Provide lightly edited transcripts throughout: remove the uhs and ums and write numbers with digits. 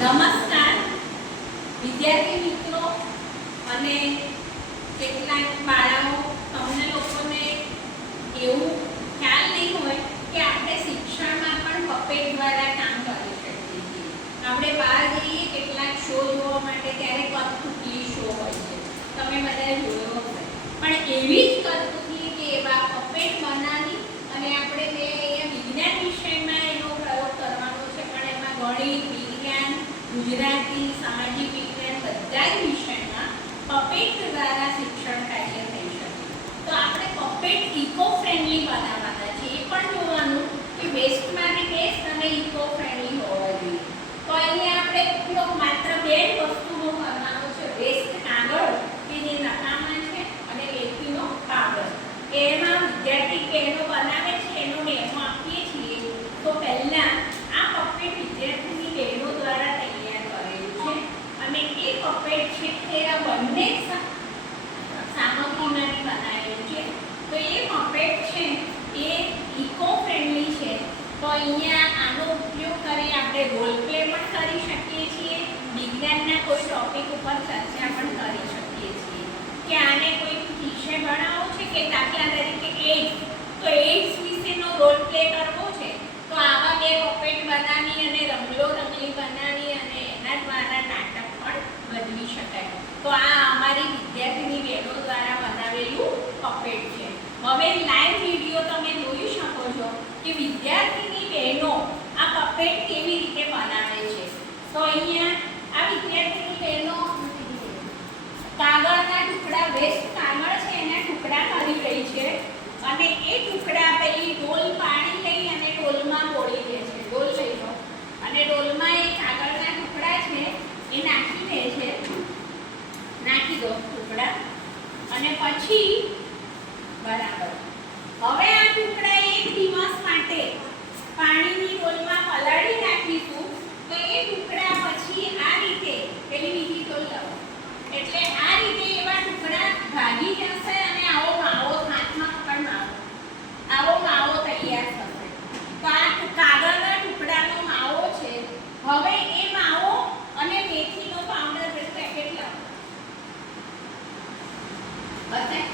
નમસ્કાર વિદ્યાર્થી મિત્રો અને કેટલાક બાળકો તમને લોકોને એવું ખ્યાલ નહીં હોય કે આપણે શિક્ષણમાં પણ પપેટ દ્વારા કામ કરી શકીએ છીએ. આપણે બહાર જઈએ કેટલાક શો જોવા માટે ત્યારે કઠપુતલી શો હોય છે, તમે બધા જોયો હશે. પણ એવી જ કઠપુતલી કે એવા પપેટ બનાવી અને આપણે વિજ્ઞાન વિષયમાં એનો પ્રયોગ કરવાનો છે, પણ એમાં ગણિત, વિજ્ઞાન, ગુજરાતી, સામાજિક વિજ્ઞાન બધા જ વિષયમાં પપેટ દ્વારા શિક્ષણ કાર્ય થઈ શકે. તો આપણે પપેટ ઇકો ફ્રેન્ડલી બનાવવાના છે. એ પણ જોવાનું કે વેસ્ટમાંથી બેસ્ટ અને ઇકો ફ્રેન્ડલી હોવા જોઈએ. તો અહીંયા આપણે ઉપયોગ માત્ર બે જ વસ્તુનો કરવાનો છે: વેસ્ટ કાગળ કે જે નકામા છે અને લેખીનો કાગળ. એમાં વિદ્યાર્થી કેનો બનાવે છે એનો ડેમો આપીએ છીએ. તો પહેલા આ પપેટ વિદ્યાર્થીની બહેનો દ્વારા તૈયાર કરેલું છે અને એ પપેટ છે એ આ બંને સામગ્રીમાંથી બનાવેલું છે. તો એ પપેટ છે એ ઇકો ફ્રેન્ડલી છે. તો અહીંયા આનો ઉપયોગ કરી આપણે રોલ પ્લે પણ કરી શકીએ છીએ, વિજ્ઞાનના કોઈ ટોપિક ઉપર ચર્ચા પણ કરી શકીએ છીએ કે આને કોઈ વિષય ભણાવવો છે કે દાખલા તરીકે એઇડ્સ, તો એઇડ્સ વિશેનો રોલ પ્લે કરવો છે તો આવા બે પપેટ બનાવી અને રંગલો રંગલી બનાવી અને એના દ્વારા નાટક પણ ભજવી શકાય. તો આ અમારી વિદ્યાર્થીની બહેનો દ્વારા બનાવેલું પપેટ છે. હવે લાઈવ વિડીયો તમે જોઈ શકો છો કે વિદ્યાર્થીની બહેનો આ પપેટ કેવી રીતે બનાવે છે. તો અહીંયા આ વિદ્યાર્થીની બહેનો કાગળના ટુકડા, વેસ્ટ કાગળ છે એના ટુકડા કરી રહી છે અને એ ટુકડા પેલી ડોલ પાણી લઈ અને ડોલમાં બોળી દે છે. ડોલ લઈ લો અને ડોલમાં એ કાગળના ટુકડા છે એ નાખી દે છે. નાખી દો ટુકડા અને પછી બરાબર. હવે આ ટુકડા એક દિવસ માટે પાણીની ડોલમાં પલાળી રાખીશું. તો એ ટુકડા પછી આ રીતે પેલી બીજી ડોલ લાવો એટલે આ રીતે એવા ટુકડા ભાગી જશે અને આવો માવો, હાથમાં પકડ માવો, આવો માવો તૈયાર થશે. તો આ કાગળના ટુકડાનો માવો છે. હવે એ માવો અને મેથીનો પાવડર પેકેટ લાવો. બતાય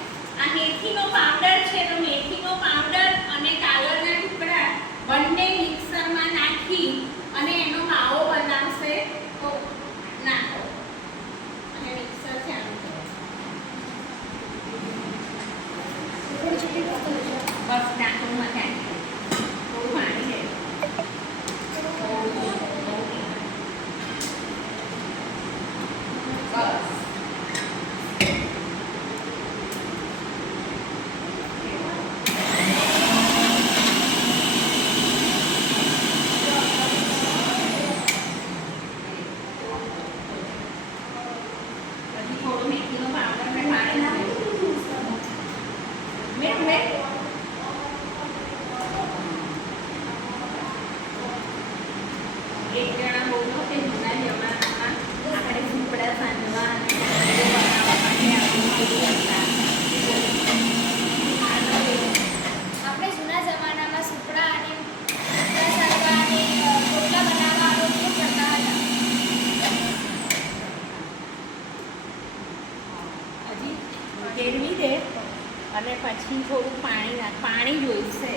આ મેથીનો પાવડર છે. તો મેથીનો પાવડર અને કાગળના ટુકડા બંને મિક્સરમાં નાખી અને એનો માવો બનાવશે. તો નાખો અને મિક્સર ચાલુ કરો. બસ નાખો મજા થોડું પાણી દે. બસ એક જણા બોલો કે જૂના જમાનામાં આપણે ઝૂંપડા બાંધવા અને બનાવવા માટે આવું કરતા. આપણે જૂના જમાનામાં સુપડા અને સાંધવા અને રોટલા બનાવવા આનો ઉપયોગ કરતા હતા. હજી ફેરવી દે અને પછી થોડું પાણી જોઈશે.